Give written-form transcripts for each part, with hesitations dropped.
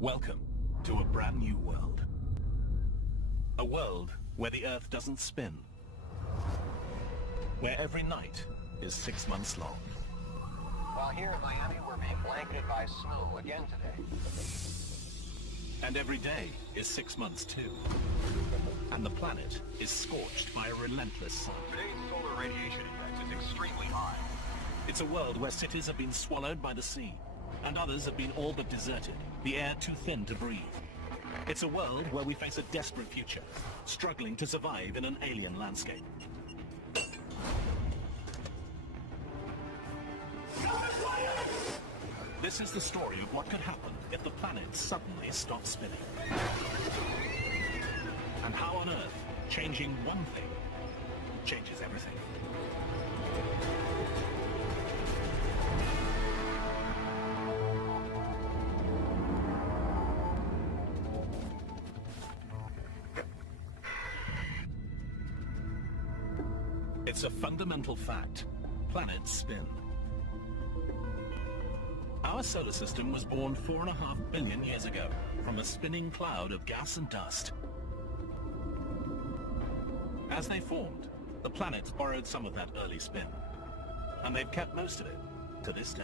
Welcome to a brand new world. A world where the Earth doesn't spin. Where every night is 6 months long. While here in Miami, we're being blanketed by snow again today. And every day is 6 months too. And the planet is scorched by a relentless sun. Today's solar radiation index is extremely high. It's a world where cities have been swallowed by the sea, and others have been all but deserted, the air too thin to breathe. It's a world where we face a desperate future, struggling to survive in an alien landscape. This is the story of what could happen if the planet suddenly stopped spinning. And how on Earth, changing one thing changes everything. It's a fundamental fact. Planets spin. Our solar system was born 4.5 billion years ago from a spinning cloud of gas and dust. As they formed, the planets borrowed some of that early spin, and they've kept most of it to this day.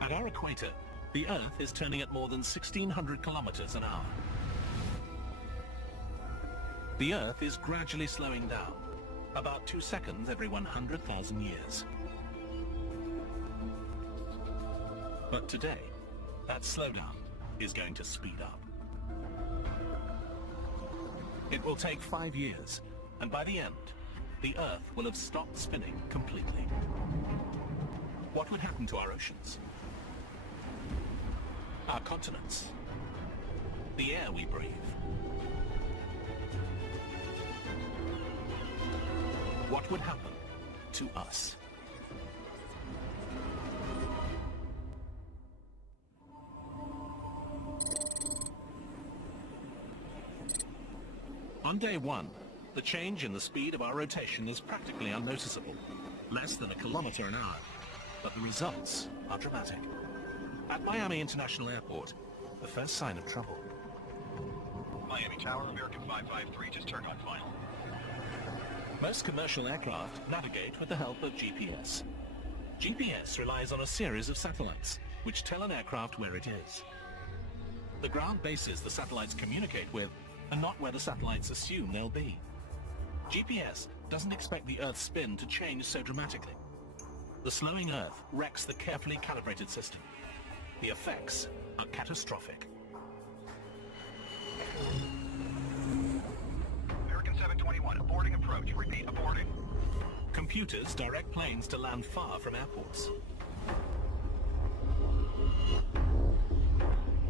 At our equator, the Earth is turning at more than 1,600 kilometers an hour. The Earth is gradually slowing down, about 2 seconds every 100,000 years. But today, that slowdown is going to speed up. It will take 5 years, and by the end, the Earth will have stopped spinning completely. What would happen to our oceans? Our continents? The air we breathe? What would happen to us? On day one, the change in the speed of our rotation is practically unnoticeable, less than 1 kilometer an hour, but the results are dramatic. At Miami International Airport, the first sign of trouble. Miami Tower, American 553, just turned on final. Most commercial aircraft navigate with the help of GPS. GPS relies on a series of satellites, which tell an aircraft where it is. The ground bases the satellites communicate with are not where the satellites assume they'll be. GPS doesn't expect the Earth's spin to change so dramatically. The slowing Earth wrecks the carefully calibrated system. The effects are catastrophic. American 721, aborting approach. Repeat, aborting. Computers direct planes to land far from airports.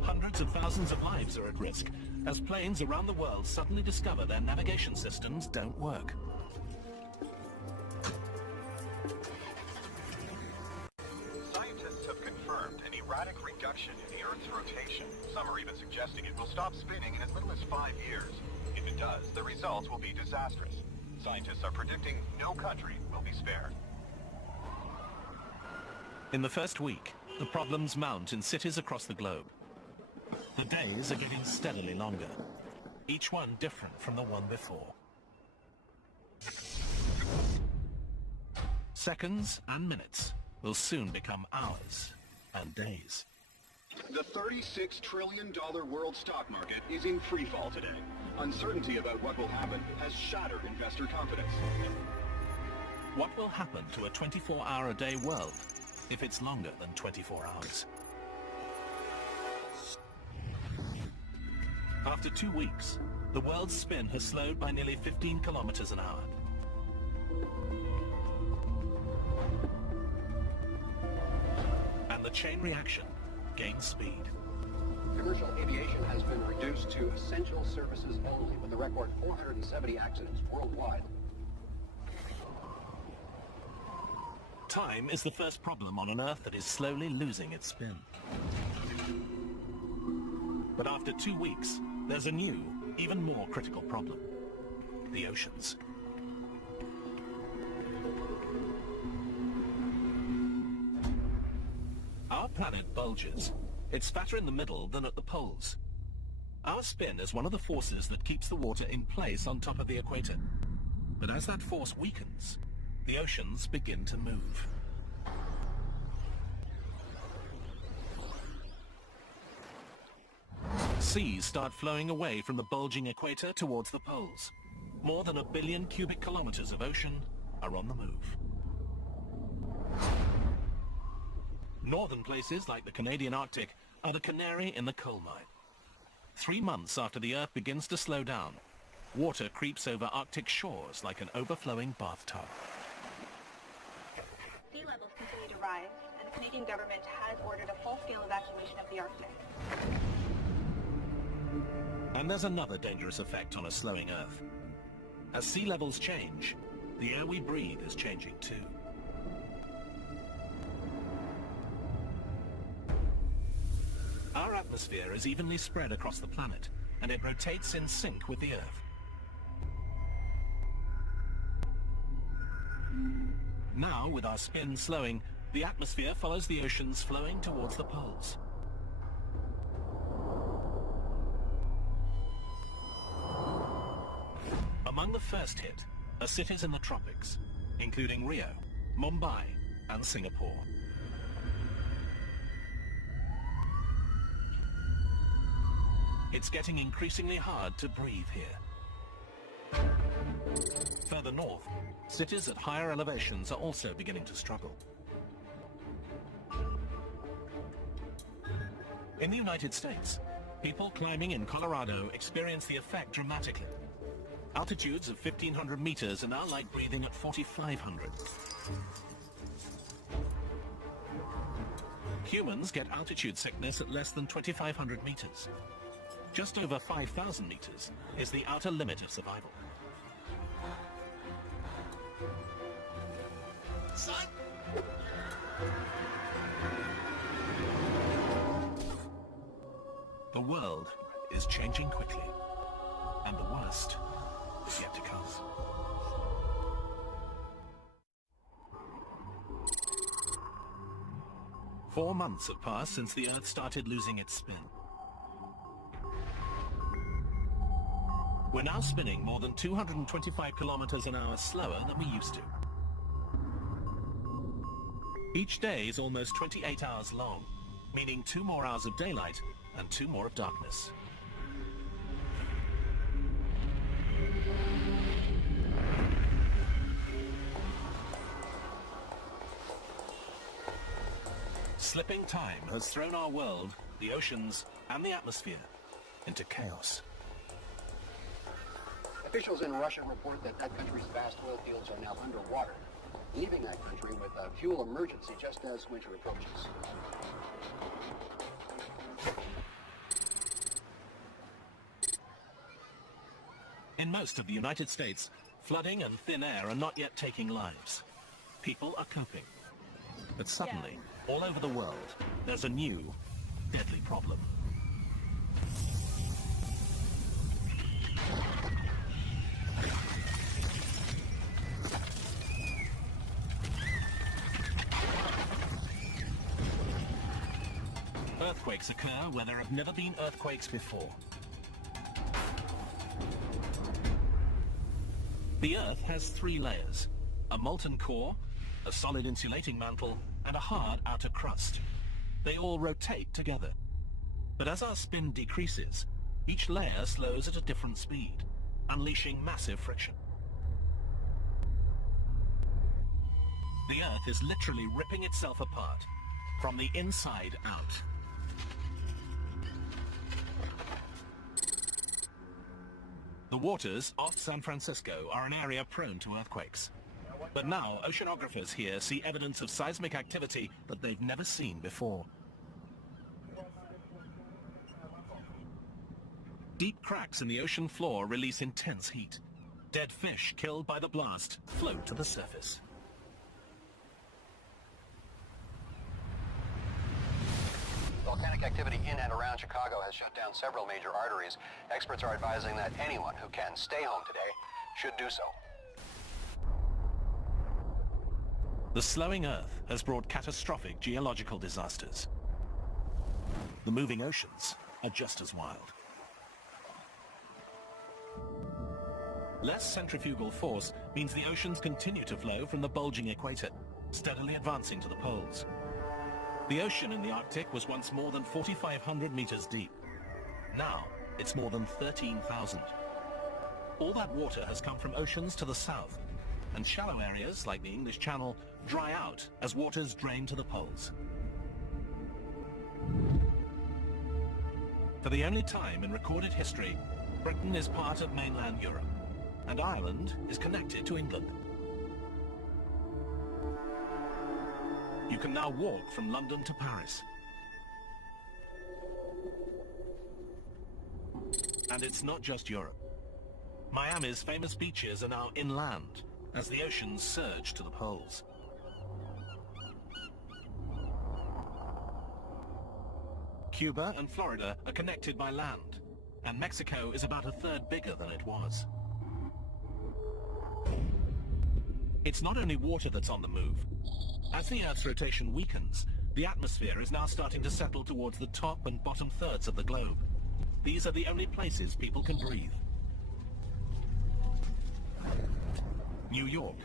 Hundreds of thousands of lives are at risk as planes around the world suddenly discover their navigation systems don't work. Scientists have confirmed an erratic reduction in the Earth's rotation. Some are even suggesting it will stop spinning in as little as 5 years. If it does, the results will be disastrous. Scientists are predicting no country will be spared. In the first week, the problems mount in cities across the globe. The days are getting steadily longer, each one different from the one before. Seconds and minutes will soon become hours and days. The $36 trillion world stock market is in freefall today. Uncertainty about what will happen has shattered investor confidence. What will happen to a 24-hour-a-day world if it's longer than 24 hours? After 2 weeks, the world's spin has slowed by nearly 15 kilometers an hour. And the chain reaction gains speed. Commercial aviation has been reduced to essential services only, with a record 470 accidents worldwide. Time is the first problem on an Earth that is slowly losing its spin. But after 2 weeks, there's a new, even more critical problem: the oceans. planet bulges. It's fatter in the middle than at the poles. Our spin is one of the forces that keeps the water in place on top of the equator. But as that force weakens, the oceans begin to move. Seas start flowing away from the bulging equator towards the poles. More than 1 billion cubic kilometers of ocean are on the move. Northern places like the Canadian Arctic are the canary in the coal mine. 3 months after the Earth begins to slow down, water creeps over Arctic shores like an overflowing bathtub. Sea levels continue to rise, and the Canadian government has ordered a full-scale evacuation of the Arctic. And there's another dangerous effect on a slowing Earth. As sea levels change, the air we breathe is changing too. Our atmosphere is evenly spread across the planet, and it rotates in sync with the Earth. Now, with our spin slowing, the atmosphere follows the oceans flowing towards the poles. Among the first hit are cities in the tropics, including Rio, Mumbai, and Singapore. It's getting increasingly hard to breathe here. Further north, cities at higher elevations are also beginning to struggle. In the United States, people climbing in Colorado experience the effect dramatically. Altitudes of 1,500 meters are now like breathing at 4,500. Humans get altitude sickness at less than 2,500 meters. Just over 5,000 meters is the outer limit of survival. Son! The world is changing quickly, and the worst is yet to come. 4 months have passed since the Earth started losing its spin. We're now spinning more than 225 kilometers an hour slower than we used to. Each day is almost 28 hours long, meaning 2 more hours of daylight and 2 more of darkness. Slipping time has thrown our world, the oceans, and the atmosphere into chaos. Officials in Russia report that that country's vast oil fields are now underwater, leaving that country with a fuel emergency just as winter approaches. In most of the United States, flooding and thin air are not yet taking lives. People are coping. But suddenly, all over the world, there's a new, deadly problem. Earthquakes occur where there have never been earthquakes before. The Earth has 3 layers: a molten core, a solid insulating mantle, and a hard outer crust. They all rotate together. But as our spin decreases, each layer slows at a different speed, unleashing massive friction. The Earth is literally ripping itself apart, from the inside out. The waters off San Francisco are an area prone to earthquakes. But now, oceanographers here see evidence of seismic activity that they've never seen before. Deep cracks in the ocean floor release intense heat. Dead fish killed by the blast float to the surface. Volcanic activity in and around Chicago has shut down several major arteries. Experts are advising that anyone who can stay home today should do so. The slowing Earth has brought catastrophic geological disasters. The moving oceans are just as wild. Less centrifugal force means the oceans continue to flow from the bulging equator, steadily advancing to the poles. The ocean in the Arctic was once more than 4,500 meters deep. Now, it's more than 13,000. All that water has come from oceans to the south, and shallow areas like the English Channel dry out as waters drain to the poles. For the only time in recorded history, Britain is part of mainland Europe, and Ireland is connected to England. You can now walk from London to Paris. And it's not just Europe. Miami's famous beaches are now inland as the oceans surge to the poles. Cuba and Florida are connected by land, and Mexico is about a third bigger than it was. It's not only water that's on the move. As the Earth's rotation weakens, the atmosphere is now starting to settle towards the top and bottom thirds of the globe. These are the only places people can breathe. New York,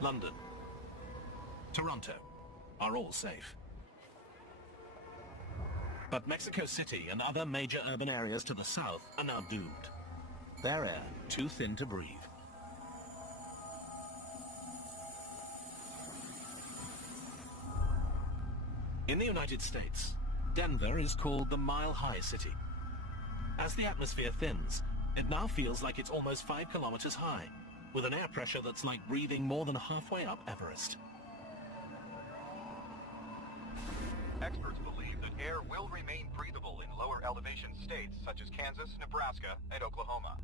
London, Toronto are all safe. But Mexico City and other major urban areas to the south are now doomed. Their air too thin to breathe. In the United States, Denver is called the Mile High City. As the atmosphere thins, it now feels like it's almost 5 kilometers high, with an air pressure that's like breathing more than halfway up Everest. Experts believe that air will remain breathable in lower elevation states such as Kansas, Nebraska, and Oklahoma.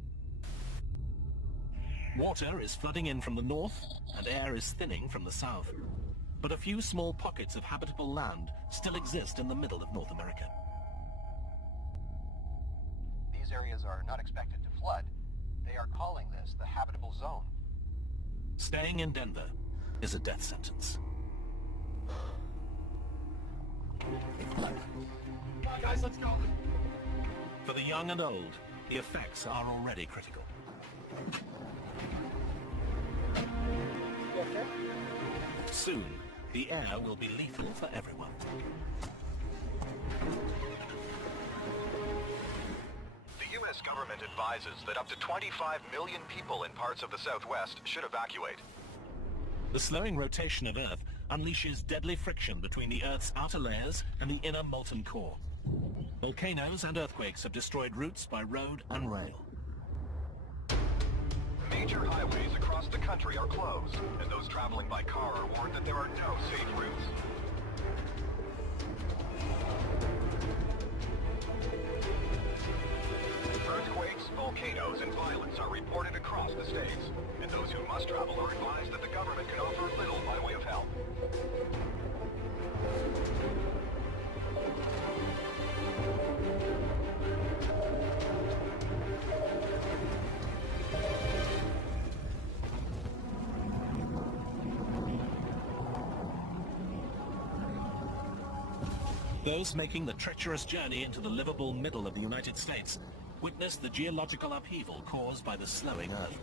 Water is flooding in from the north, and air is thinning from the south. But a few small pockets of habitable land still exist in the middle of North America. These areas are not expected to flood. They are calling this the habitable zone. Staying in Denver is a death sentence. Come on, guys, let's go. For the young and old, the effects are already critical. You okay? Soon, the air will be lethal for everyone. The U.S. government advises that up to 25 million people in parts of the Southwest should evacuate. The slowing rotation of Earth unleashes deadly friction between the Earth's outer layers and the inner molten core. Volcanoes and earthquakes have destroyed routes by road and rail. Major highways across the country are closed, and those traveling by car are warned that there are no safe routes. Earthquakes, volcanoes, and violence are reported across the states, and those who must travel are advised that the government can offer little by way of help. Those making the treacherous journey into the livable middle of the United States witness the geological upheaval caused by the slowing Earth.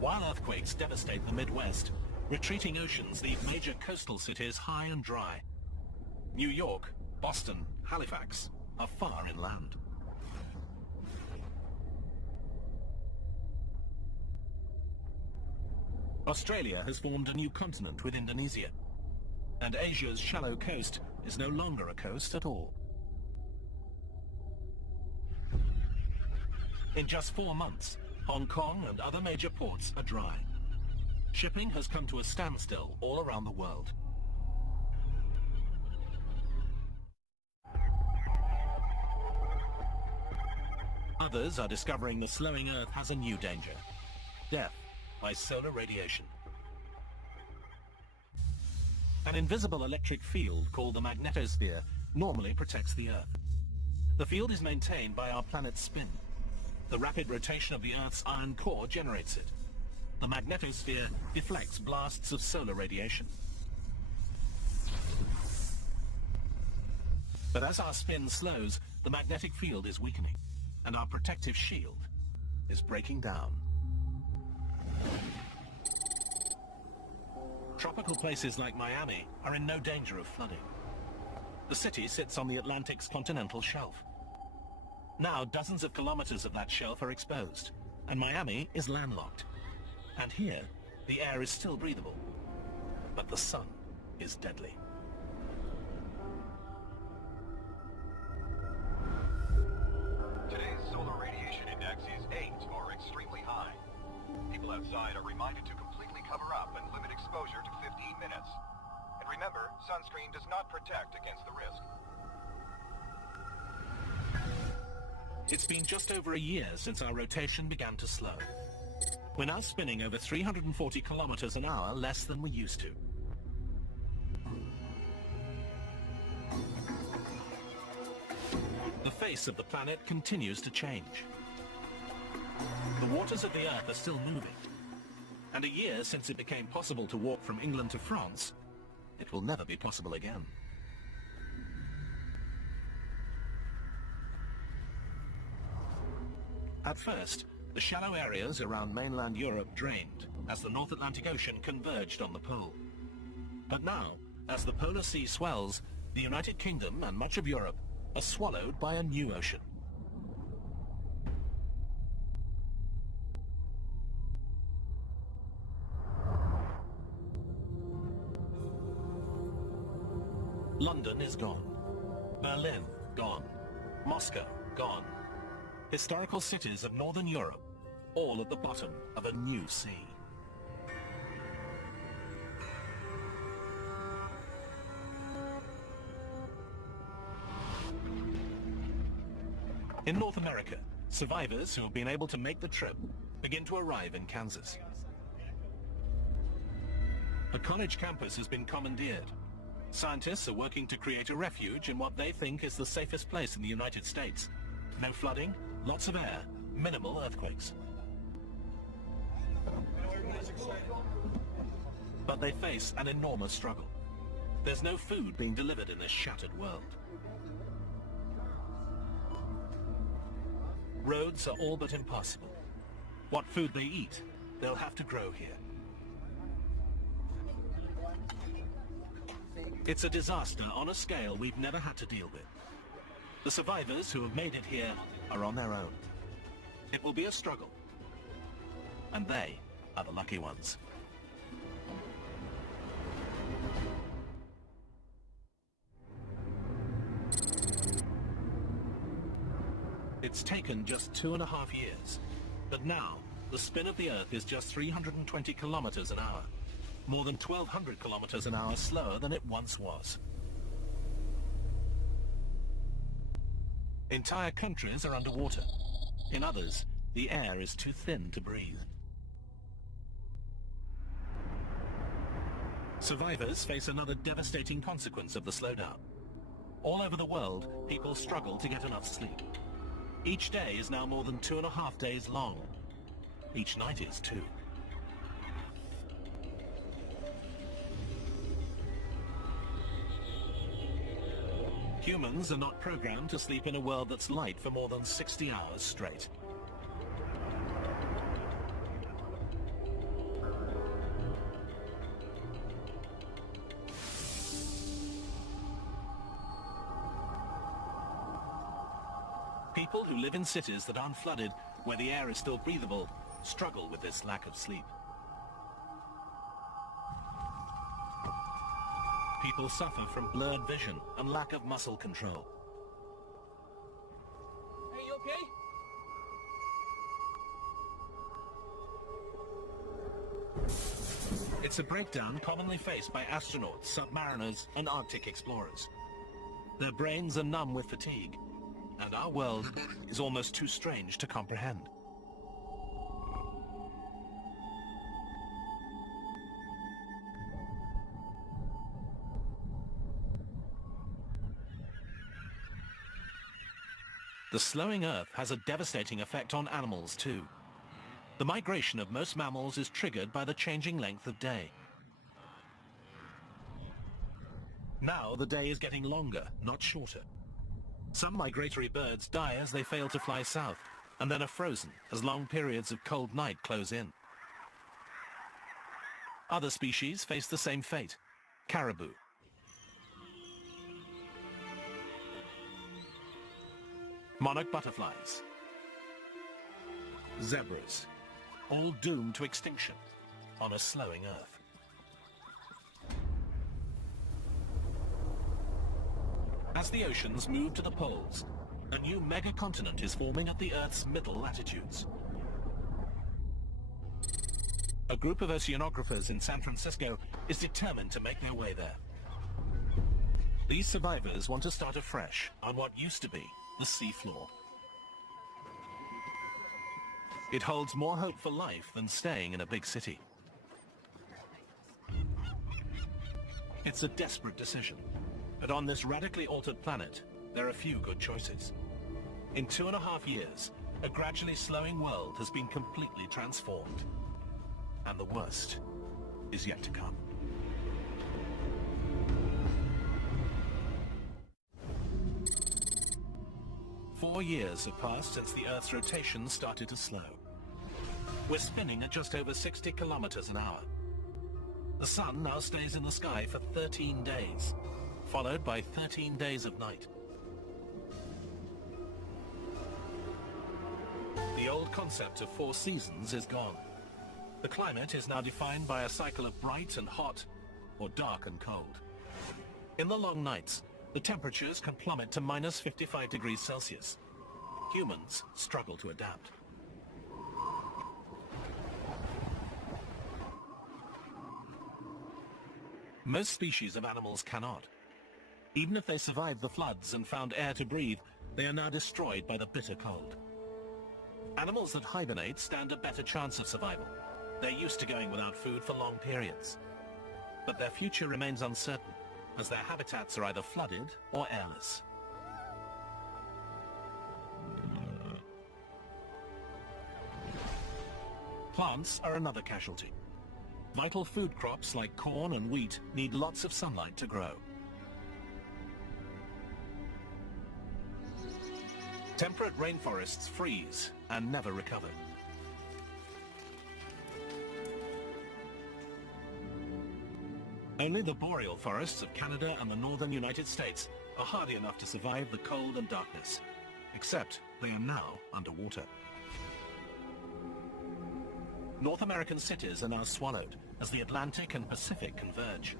While earthquakes devastate the Midwest, retreating oceans leave major coastal cities high and dry. New York, Boston, Halifax are far inland. Australia has formed a new continent with Indonesia, and Asia's shallow coast is no longer a coast at all. In just 4 months, Hong Kong and other major ports are dry. Shipping has come to a standstill all around the world. Others are discovering the slowing Earth has a new danger: death by solar radiation. An invisible electric field called the magnetosphere normally protects the Earth. The field is maintained by our planet's spin. The rapid rotation of the Earth's iron core generates it. The magnetosphere deflects blasts of solar radiation. But as our spin slows, the magnetic field is weakening, and our protective shield is breaking down. Tropical places like Miami are in no danger of flooding. The city sits on the Atlantic's continental shelf. Now dozens of kilometers of that shelf are exposed, and Miami is landlocked. And here, the air is still breathable, but the sun is deadly. Today's solar radiation index is 8 or extremely high. People outside are reminded to completely cover up and limit exposure to 15 minutes. And remember, sunscreen does not protect against the risk. It's been just over a year since our rotation began to slow. We're now spinning over 340 kilometers an hour less than we used to. The face of the planet continues to change. The waters of the Earth are still moving. And a year since it became possible to walk from England to France, it will never be possible again. At first, the shallow areas around mainland Europe drained as the North Atlantic Ocean converged on the pole. But now, as the polar sea swells, the United Kingdom and much of Europe are swallowed by a new ocean. London is gone. Berlin, gone. Moscow, gone. Historical cities of Northern Europe, all at the bottom of a new sea. In North America, survivors who have been able to make the trip begin to arrive in Kansas. A college campus has been commandeered. Scientists are working to create a refuge in what they think is the safest place in the United States. No flooding, lots of air, minimal earthquakes. But they face an enormous struggle. There's no food being delivered in this shattered world. Roads are all but impassable. What food they eat, they'll have to grow here. It's a disaster on a scale we've never had to deal with. The survivors who have made it here are on their own. It will be a struggle. And they are the lucky ones. It's taken just 2.5 years. But now, the spin of the Earth is just 320 kilometers an hour. More than 1,200 kilometers an hour slower than it once was. Entire countries are underwater. In others, the air is too thin to breathe. Survivors face another devastating consequence of the slowdown. All over the world, people struggle to get enough sleep. Each day is now more than 2.5 days long. Each night is too. Humans are not programmed to sleep in a world that's light for more than 60 hours straight. People who live in cities that aren't flooded, where the air is still breathable, struggle with this lack of sleep. People suffer from blurred vision and lack of muscle control. Hey, you okay? It's a breakdown commonly faced by astronauts, submariners, and Arctic explorers. Their brains are numb with fatigue, and our world is almost too strange to comprehend. The slowing Earth has a devastating effect on animals too. The migration of most mammals is triggered by the changing length of day. Now the day is getting longer, not shorter. Some migratory birds die as they fail to fly south, and then are frozen as long periods of cold night close in. Other species face the same fate. Caribou. Monarch butterflies. Zebras. All doomed to extinction on a slowing Earth. As the oceans move to the poles, a new megacontinent is forming at the Earth's middle latitudes. A group of oceanographers in San Francisco is determined to make their way there. These survivors want to start afresh on what used to be the seafloor. It holds more hope for life than staying in a big city. It's a desperate decision, but on this radically altered planet, there are few good choices. In 2.5 years, a gradually slowing world has been completely transformed. And the worst is yet to come. Four years have passed since the Earth's rotation started to slow. We're spinning at just over 60 kilometers an hour. The sun now stays in the sky for 13 days, followed by 13 days of night. The old concept of 4 seasons is gone. The climate is now defined by a cycle of bright and hot, or dark and cold. In the long nights, the temperatures can plummet to minus 55 degrees Celsius. Humans struggle to adapt. Most species of animals cannot. Even if they survived the floods and found air to breathe, they are now destroyed by the bitter cold. Animals that hibernate stand a better chance of survival. They're used to going without food for long periods. But their future remains uncertain, as their habitats are either flooded or airless. Plants are another casualty. Vital food crops like corn and wheat need lots of sunlight to grow. Temperate rainforests freeze and never recover. Only the boreal forests of Canada and the northern United States are hardy enough to survive the cold and darkness, except they are now underwater. North American cities are now swallowed as the Atlantic and Pacific converge.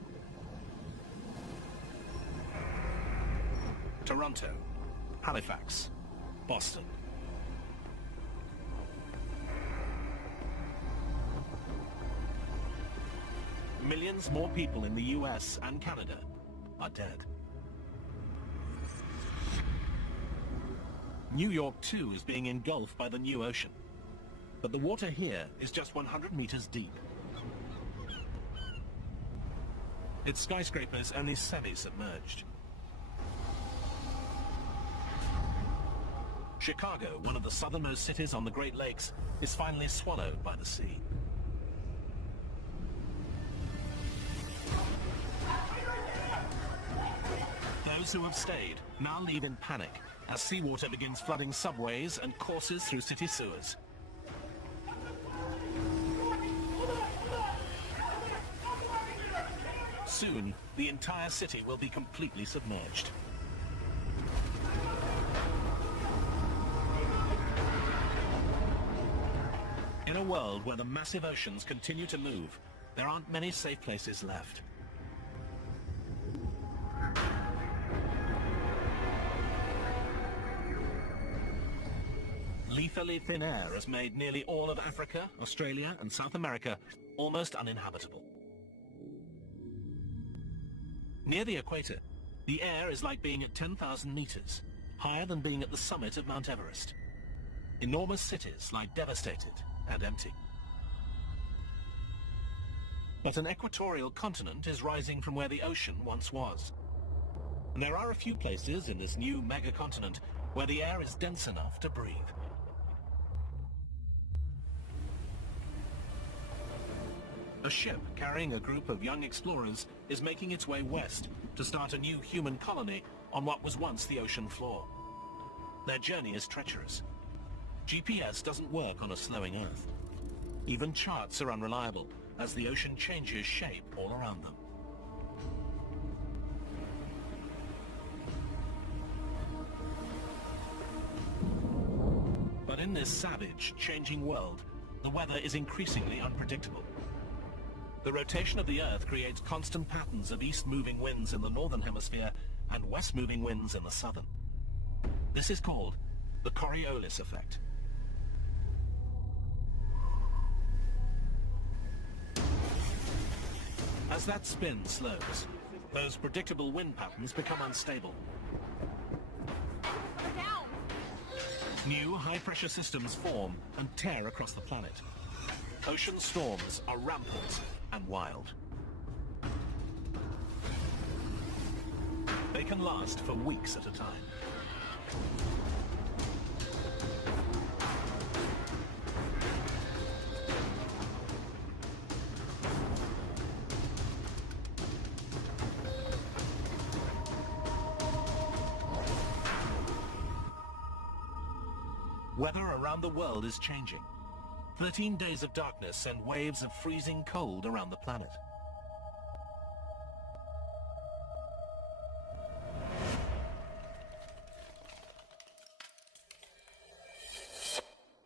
Toronto, Halifax, Boston. Millions more people in the US and Canada are dead. New York too is being engulfed by the new ocean. But the water here is just 100 meters deep. Its skyscrapers only semi-submerged. Chicago, one of the southernmost cities on the Great Lakes, is finally swallowed by the sea. Those who have stayed now leave in panic as seawater begins flooding subways and courses through city sewers. Soon, the entire city will be completely submerged. In a world where the massive oceans continue to move, there aren't many safe places left. Lethally thin air has made nearly all of Africa, Australia, and South America almost uninhabitable. Near the equator, the air is like being at 10,000 meters, higher than being at the summit of Mount Everest. Enormous cities lie devastated and empty. But an equatorial continent is rising from where the ocean once was. And there are a few places in this new megacontinent where the air is dense enough to breathe. A ship carrying a group of young explorers is making its way west to start a new human colony on what was once the ocean floor. Their journey is treacherous. GPS doesn't work on a slowing Earth. Even charts are unreliable as the ocean changes shape all around them. But in this savage, changing world, the weather is increasingly unpredictable. The rotation of the Earth creates constant patterns of east-moving winds in the northern hemisphere and west-moving winds in the southern. This is called the Coriolis effect. As that spin slows, those predictable wind patterns become unstable. Down! New high-pressure systems form and tear across the planet. Ocean storms are rampant and wild. They can last for weeks at a time. Weather around the world is changing. 13 days of darkness send waves of freezing cold around the planet.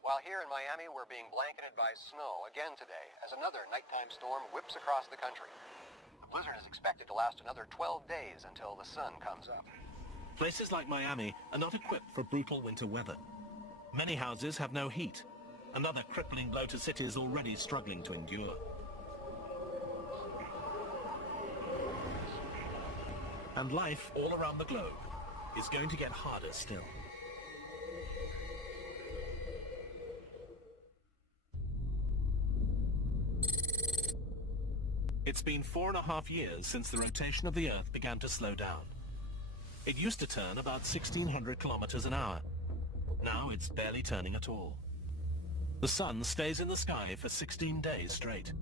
While here in Miami, we're being blanketed by snow again today as another nighttime storm whips across the country. The blizzard is expected to last another 12 days until the sun comes up. Places like Miami are not equipped for brutal winter weather. Many houses have no heat, another crippling blow to cities already struggling to endure. And life all around the globe is going to get harder still. It's been 4.5 years since the rotation of the Earth began to slow down. It used to turn about 1,600 kilometers an hour. Now it's barely turning at all. The sun stays in the sky for 16 days straight.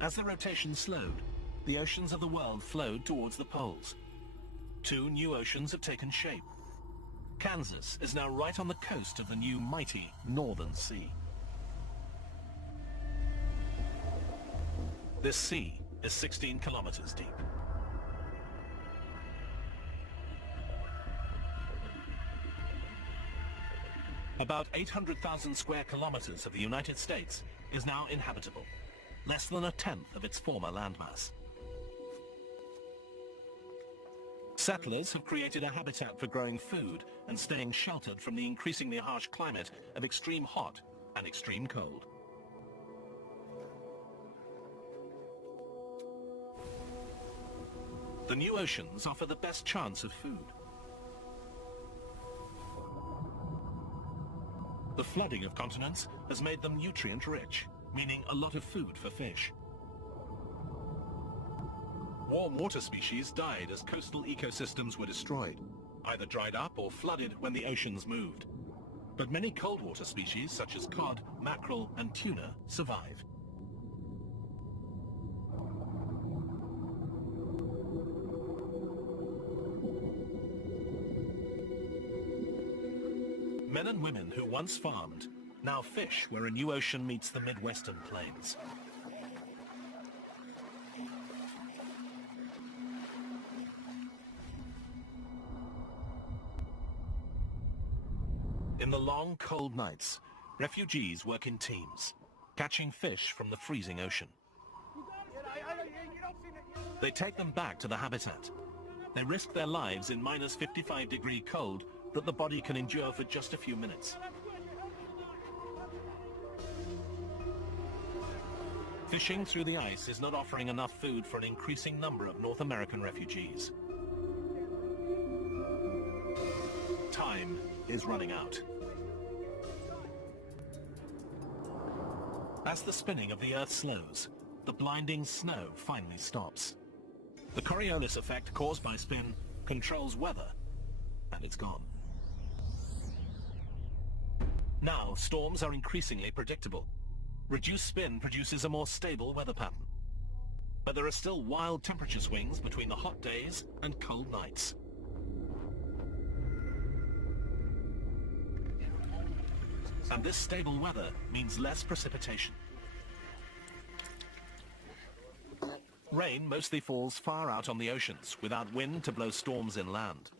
As the rotation slowed, the oceans of the world flowed towards the poles. 2 new oceans have taken shape. Kansas is now right on the coast of the new mighty Northern Sea. This sea is 16 kilometers deep. About 800,000 square kilometers of the United States is now inhabitable, less than 1/10 of its former landmass. Settlers have created a habitat for growing food and staying sheltered from the increasingly harsh climate of extreme hot and extreme cold. The new oceans offer the best chance of food. The flooding of continents has made them nutrient-rich, meaning a lot of food for fish. Warm water species died as coastal ecosystems were destroyed, either dried up or flooded when the oceans moved. But many cold water species, such as cod, mackerel, and tuna, survive. Men and women who once farmed now fish where a new ocean meets the Midwestern plains. In the long, cold nights, refugees work in teams, catching fish from the freezing ocean. They take them back to the habitat. They risk their lives in minus 55-degree cold that the body can endure for just a few minutes. Fishing through the ice is not offering enough food for an increasing number of North American refugees. Time is running out. As the spinning of the Earth slows, the blinding snow finally stops. The Coriolis effect caused by spin controls weather, and it's gone. Now, storms are increasingly predictable. Reduced spin produces a more stable weather pattern. But there are still wild temperature swings between the hot days and cold nights. And this stable weather means less precipitation. Rain mostly falls far out on the oceans, without wind to blow storms inland.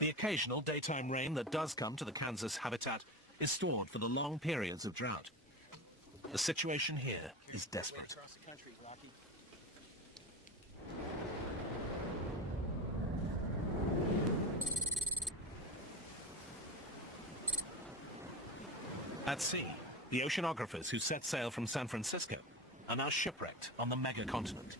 The occasional daytime rain that does come to the Kansas habitat is stored for the long periods of drought. The situation here is desperate. At sea, the oceanographers who set sail from San Francisco are now shipwrecked on the mega-continent.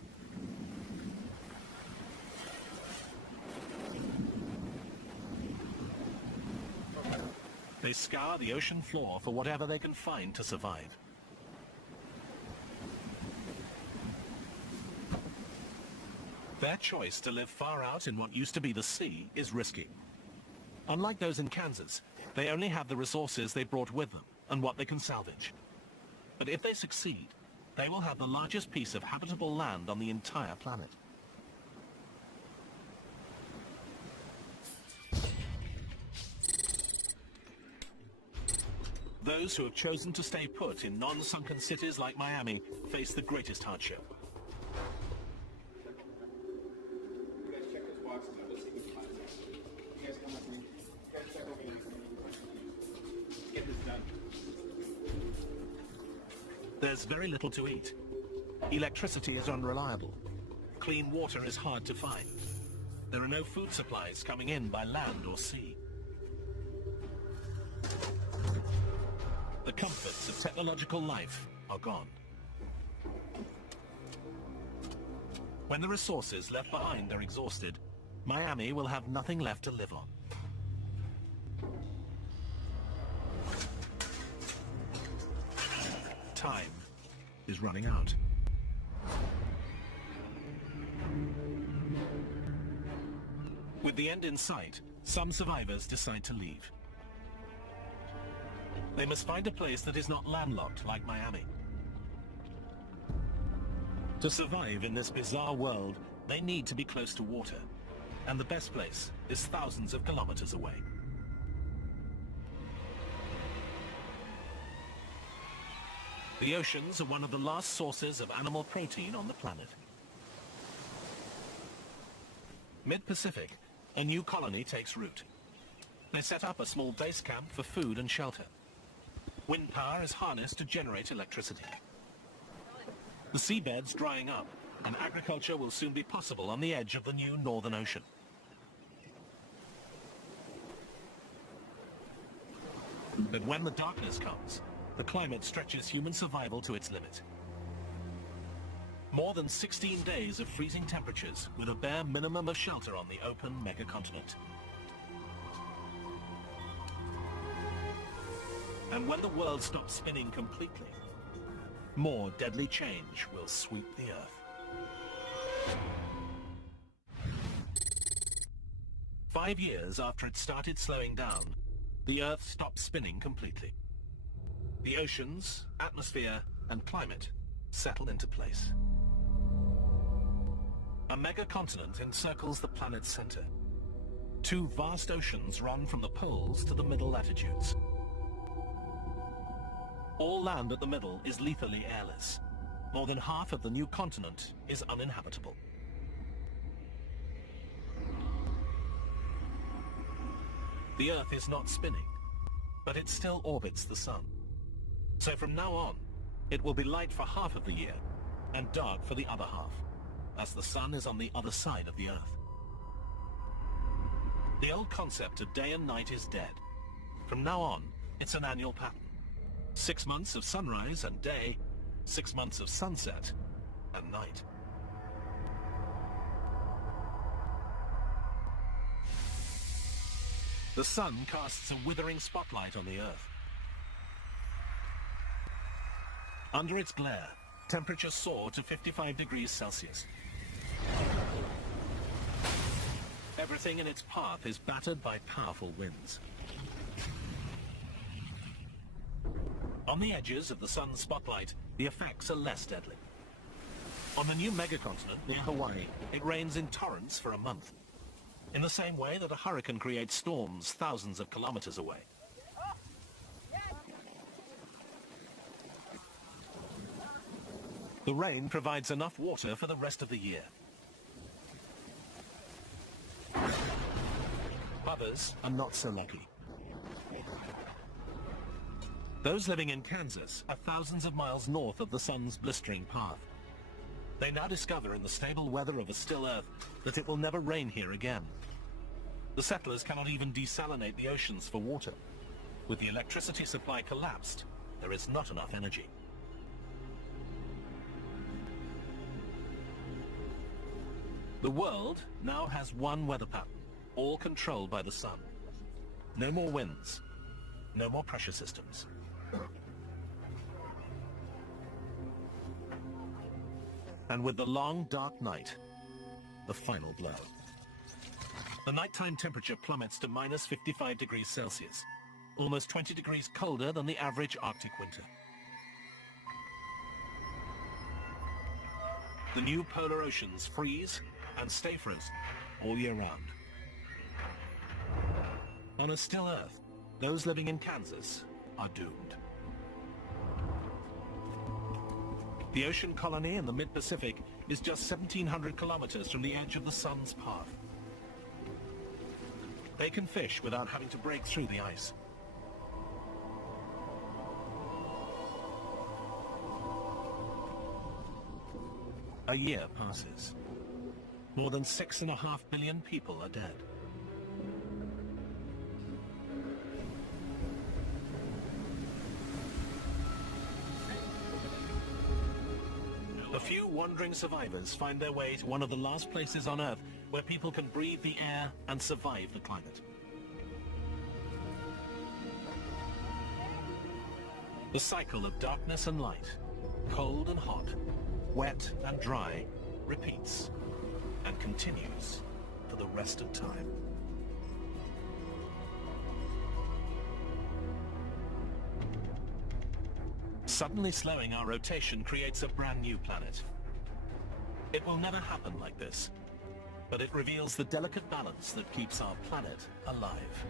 They scour the ocean floor for whatever they can find to survive. Their choice to live far out in what used to be the sea is risky. Unlike those in Kansas, they only have the resources they brought with them and what they can salvage. But if they succeed, they will have the largest piece of habitable land on the entire planet. Those who have chosen to stay put in non-sunken cities like Miami face the greatest hardship. You guys check those boxes out. Let's see what you find. You guys come with me. You guys check over here. Let's get this done. There's very little to eat. Electricity is unreliable. Clean water is hard to find. There are no food supplies coming in by land or sea. The comforts of technological life are gone. When the resources left behind are exhausted, Miami will have nothing left to live on. Time is running out. With the end in sight, some survivors decide to leave. They must find a place that is not landlocked like Miami. To survive in this bizarre world, they need to be close to water, and the best place is thousands of kilometers away. The oceans are one of the last sources of animal protein on the planet. Mid-Pacific, a new colony takes root. They set up a small base camp for food and shelter. Wind power is harnessed to generate electricity. The seabed's drying up, and agriculture will soon be possible on the edge of the new Northern Ocean. But when the darkness comes, the climate stretches human survival to its limit. More than 16 days of freezing temperatures with a bare minimum of shelter on the open megacontinent. And when the world stops spinning completely, more deadly change will sweep the Earth. 5 years after it started slowing down, the Earth stopped spinning completely. The oceans, atmosphere, and climate settle into place. A megacontinent encircles the planet's center. 2 vast oceans run from the poles to the middle latitudes. All land at the middle is lethally airless. More than half of the new continent is uninhabitable. The Earth is not spinning, but it still orbits the sun. So from now on, it will be light for half of the year and dark for the other half, as the sun is on the other side of the Earth. The old concept of day and night is dead. From now on, it's an annual pattern. 6 months of sunrise and day, 6 months of sunset and night. The sun casts a withering spotlight on the Earth. Under its glare, temperatures soar to 55 degrees Celsius. Everything in its path is battered by powerful winds. On the edges of the sun's spotlight, the effects are less deadly. On the new megacontinent near Hawaii, it rains in torrents for a month, in the same way that a hurricane creates storms thousands of kilometers away. The rain provides enough water for the rest of the year. Others are not so lucky. Those living in Kansas are thousands of miles north of the sun's blistering path. They now discover in the stable weather of a still Earth that it will never rain here again. The settlers cannot even desalinate the oceans for water. With the electricity supply collapsed, there is not enough energy. The world now has one weather pattern, all controlled by the sun. No more winds, no more pressure systems. And with the long, dark night, the final blow. The nighttime temperature plummets to minus 55 degrees Celsius, almost 20 degrees colder than the average Arctic winter. The new polar oceans freeze and stay frozen all year round. On a still Earth, those living in Kansas are doomed. The ocean colony in the mid-Pacific is just 1,700 kilometers from the edge of the sun's path. They can fish without having to break through the ice. A year passes. More than 6.5 billion people are dead. A few wandering survivors find their way to one of the last places on Earth where people can breathe the air and survive the climate. The cycle of darkness and light, cold and hot, wet and dry, repeats and continues for the rest of time. Suddenly slowing our rotation creates a brand new planet. It will never happen like this, but it reveals the delicate balance that keeps our planet alive.